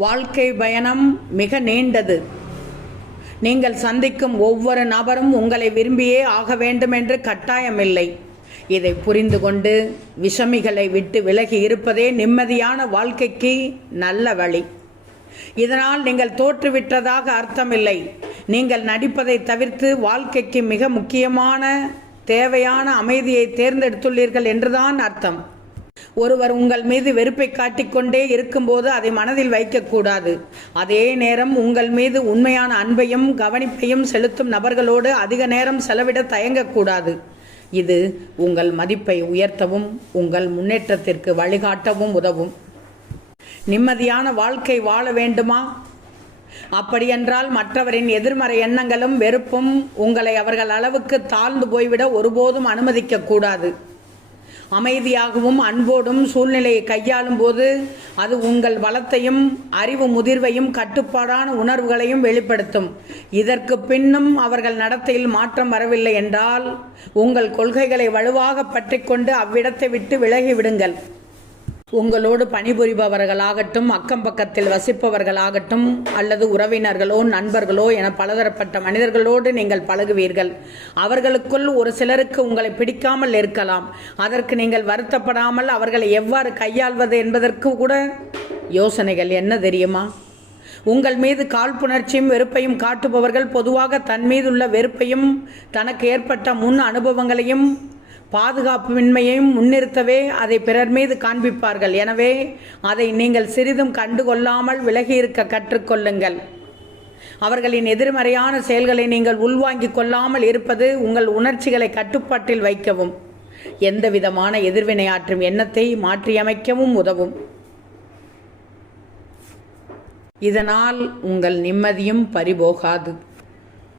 வாழ்க்கை பயணம் மிக நீண்டது. நீங்கள் சந்திக்கும் ஒவ்வொரு நபரும் உங்களை விரும்பியே ஆக வேண்டும் என்று கட்டாயமில்லை. இதை புரிந்து கொண்டு விஷமிகளை விட்டு விலகி இருப்பதே நிம்மதியான வாழ்க்கைக்கு நல்ல வழி. இதனால் நீங்கள் தோற்றுவிட்டதாக அர்த்தமில்லை. நீங்கள் நடிப்பதை தவிர்த்து வாழ்க்கைக்கு மிக முக்கியமான தேவையான அமைதியை தேர்ந்தெடுத்துள்ளீர்கள் என்றுதான் அர்த்தம். ஒருவர் உங்கள் மீது வெறுப்பை காட்டிக்கொண்டே இருக்கும்போது அதை மனதில் வைக்கக்கூடாது. அதே நேரம் உங்கள் மீது உண்மையான அன்பையும் கவனிப்பையும் செலுத்தும் நபர்களோடு அதிக நேரம் செலவிட தயங்கக்கூடாது. இது உங்கள் மதிப்பை உயர்த்தவும் உங்கள் முன்னேற்றத்திற்கு வழிகாட்டவும் உதவும். நிம்மதியான வாழ்க்கை வாழ வேண்டுமா? அப்படியென்றால் மற்றவரின் எதிர்மறை எண்ணங்களும் வெறுப்பும் உங்களை அவர்கள் அளவுக்கு தாழ்ந்து போய்விட ஒருபோதும் அனுமதிக்க கூடாது. அமைதியாகவும் அன்போடும் சூழ்நிலையை கையாளும் போது அது உங்கள் பலத்தையும் அறிவு முதிர்வையும் கட்டுப்பாடான உணர்வுகளையும் வெளிப்படுத்தும். இதற்கு பின்னும் அவர்கள் நடத்தையில் மாற்றம் வரவில்லை என்றால் உங்கள் கொள்கைகளை வலுவாக பற்றிக்கொண்டு அவ்விடத்தை விட்டு விலகிவிடுங்கள். உங்களோடு பணிபுரிபவர்களாகட்டும், அக்கம் பக்கத்தில் வசிப்பவர்களாகட்டும், அல்லது உறவினர்களோ நண்பர்களோ என பலதரப்பட்ட மனிதர்களோடு நீங்கள் பழகுவீர்கள். அவர்களுக்குள் ஒரு சிலருக்கு உங்களை பிடிக்காமல் இருக்கலாம். அதற்கு நீங்கள் வருத்தப்படாமல் அவர்களை எவ்வாறு கையாள்வது என்பதற்கு கூட யோசனைகள் என்ன தெரியுமா? உங்கள் மீது காழ்ப்புணர்ச்சியும் வெறுப்பையும் காட்டுபவர்கள் பொதுவாக தன் மீதுள்ள வெறுப்பையும் தனக்கு ஏற்பட்ட முன் அனுபவங்களையும் பாதுகாப்பின்மையையும் முன்னிறுத்தவே அதை பிறர் மீது காண்பிப்பார்கள். எனவே அதை நீங்கள் சிறிதும் கண்டுகொள்ளாமல் விலகியிருக்க கற்றுக்கொள்ளுங்கள். அவர்களின் எதிர்மறையான செயல்களை நீங்கள் உள்வாங்கிக் கொள்ளாமல் இருப்பது உங்கள் உணர்ச்சிகளை கட்டுப்பாட்டில் வைக்கவும் எந்த விதமான எதிர்வினையாற்றும் எண்ணத்தை மாற்றியமைக்கவும் உதவும். இதனால் உங்கள் நிம்மதியும் பறிபோகாது.